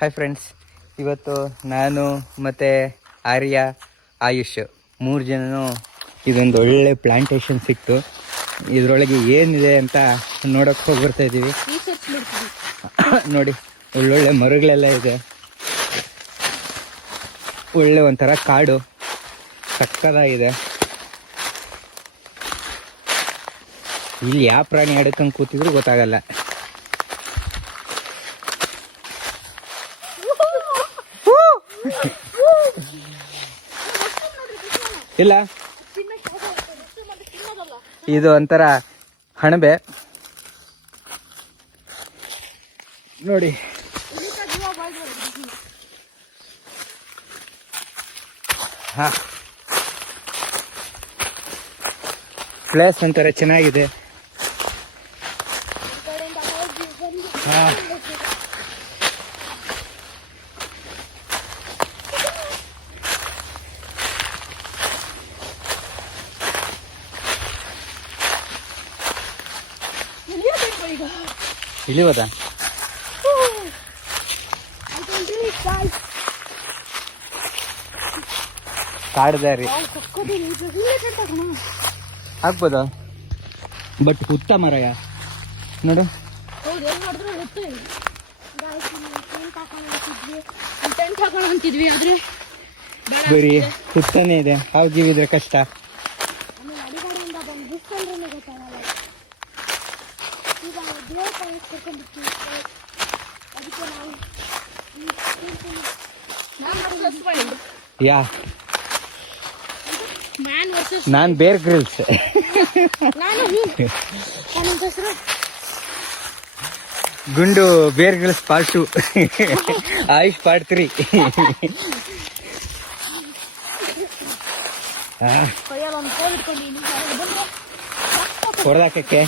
Hi friends, ಇವತ್ತು ನಾನು ಮತ್ತು ಆರ್ಯ, ಆಯುಷ್ 3 ಜನನು ಇದೊಂದು ಒಳ್ಳೆ ಪ್ಲಾಂಟೇಶನ್ ಸಿಕ್ತು. ಇದರೊಳಗೆ ಏನಿದೆ ಅಂತ ನೋಡೋಕೆ ಹೋಗಿ ಬರ್ತಾ ಇದ್ದೀವಿ. ನೋಡಿ, ಒಳ್ಳೊಳ್ಳೆ ಮರಗಳೆಲ್ಲ ಇದೆ. ಒಳ್ಳೆ ಒಂಥರ ಕಾಡು ಸಕ್ಕದಾಗಿದೆ. ಇಲ್ಲಿ ಯಾವ ಪ್ರಾಣಿ ಆಡಕ್ಕಂಗೆ ಕೂತಿದ್ರು ಗೊತ್ತಾಗಲ್ಲ. ಇಲ್ಲ, ಇದು ಒಂಥರ ಹಣಬೆ ನೋಡಿ. ಹಾ, ಪ್ಲೇಸ್ ಒಂಥರ ಚೆನ್ನಾಗಿದೆ. ಹಾ, ಇಳಿಯೋದಾ? ಕಾಡ್ದಾರಿ ಆಗ್ಬೋದಾ? ಬಟ್ ಹುತ್ತ ಮರಯ ನೋಡು. ಬರೀ ಹುತ್ತನೇ ಇದೆ. ಹಾವು ಜೀವಿದ್ರೆ ಕಷ್ಟ. ಯಾ, ನಾನ್ ಬೇರ್ ಗ್ರಿಲ್ಸ್, ಗುಂಡು ಬೇರ್ ಗ್ರಿಲ್ಸ್ ಪಾರ್ಟ್ 2, ಆಯುಷ್ ಪಾರ್ಟ್ 3. ಹೊಡೆದಾಕಕ್ಕೆ